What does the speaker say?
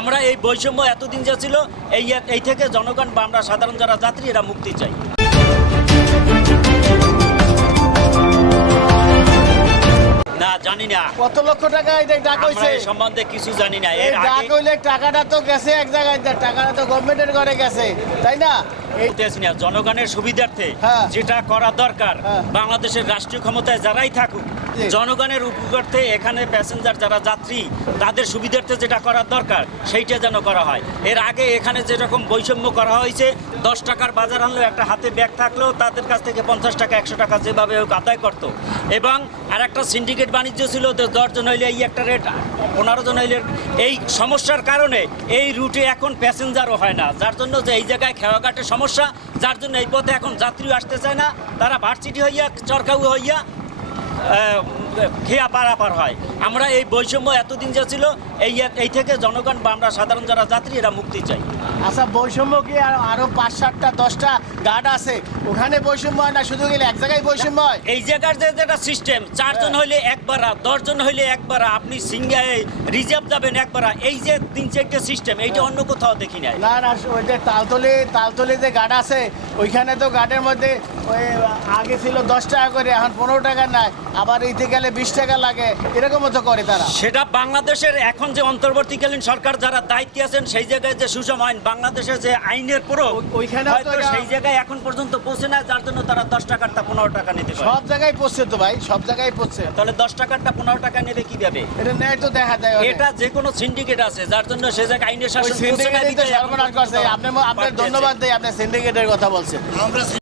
আমরা এই বৈষম্য এতদিন যা ছিল এই থেকে জনগণ বা আমরা সাধারণ যারা যাত্রী এরা মুক্তি চাই। না জানি না কত লক্ষ টাকা ডাক হইছে এই সম্বন্ধে কিছু জানি না। এই ডাক হইলে টাকাটা তো গেছে এক জায়গায়, টাকাটা তো গভর্নমেন্টের ঘরে গেছে, তাই না? জনগণের সুবিধার্থে যেটা করা দরকার, বাংলাদেশের রাষ্ট্রীয় ক্ষমতায় যারাই থাকুক, জনগণের উপকারার্থে এখানে প্যাসেঞ্জার যারা যাত্রী তাদের সুবিধার্থে যেটা করার দরকার সেইটা যেন করা হয়। এর আগে এখানে যেরকম বৈষম্য করা হয়েছে, 10 টাকার বাজার আনলেও একটা হাতে ব্যাগ থাকলেও তাদের কাছ থেকে 50 টাকা 100 টাকা যেভাবে হোক আদায় করতো। এবং আর একটা সিন্ডিকেট বাণিজ্য ছিল, 10 জন হইলে এই একটা রেট, 15 জন হইলে। এই সমস্যার কারণে এই রুটে এখন প্যাসেঞ্জারও হয় না, যার জন্য যে এই জায়গায় খেয়াঘাটের সমস্যা, যার জন্য এই পথে এখন যাত্রীও আসতে চায় না, তারা ভার্সিটি হইয়া চরকাউ হইয়া খেয়া পারাপার হয়। আমরা এই বৈষম্য এতদিন যা ছিল এই থেকে জনগণ বা আমরা সাধারণ যারা যাত্রী এরা মুক্তি চাই। আচ্ছা, বৈষম্য কি আরো 5-7টা 10টা গার্ড আছে, ওখানে বৈষম্য হয় না? শুধু গেলে এক জায়গায় বৈষম্য হয়? এই জায়গার যেটা সিস্টেম, 4 জন হইলে একবার, 10 জন হইলে একবার, আপনি সিঙ্গা রিজার্ভ যাবেন একবার, এই যে 3-4টে সিস্টেম, এইটা অন্য কোথাও দেখি নাই। না না, ওই যে তালতলে যে গার্ড আছে, ওইখানে তো গার্ডের মধ্যে ওই আগে ছিল 10 টাকা করে, এখন 15 টাকা নাই, আবার এইতে গেলে 20 টাকা লাগে, এরকমও তো করে তারা। সেটা বাংলাদেশের এখন যে অন্তর্বর্তীকালীন সরকার যারা দায়িত্বে আছেন, সেই জায়গায় যে সুষম আইন, বাংলাদেশের যে আইনের প্রয়োগ, ওইখানে সেই জায়গায় এখন পর্যন্ত পৌঁছে না, যার জন্য তারা 10 টাকারটা 15 টাকা নিতে পারে। সব জায়গায় পড়ছে তো ভাই, সব জায়গায় পড়ছে। তাহলে 10 টাকারটা 15 টাকা নেবে কিভাবে? এটা নেয় তো দেখা যায়। এটা যে কোনো সিন্ডিকেট আছে, যার জন্য সে জায়গায় আইনের শাসন পৌঁছে না। সিন্ডিকেট সর্বনাশ করছে। আপনার ধন্যবাদ দেই, আপনি সিন্ডিকেটের কথা বলছেন।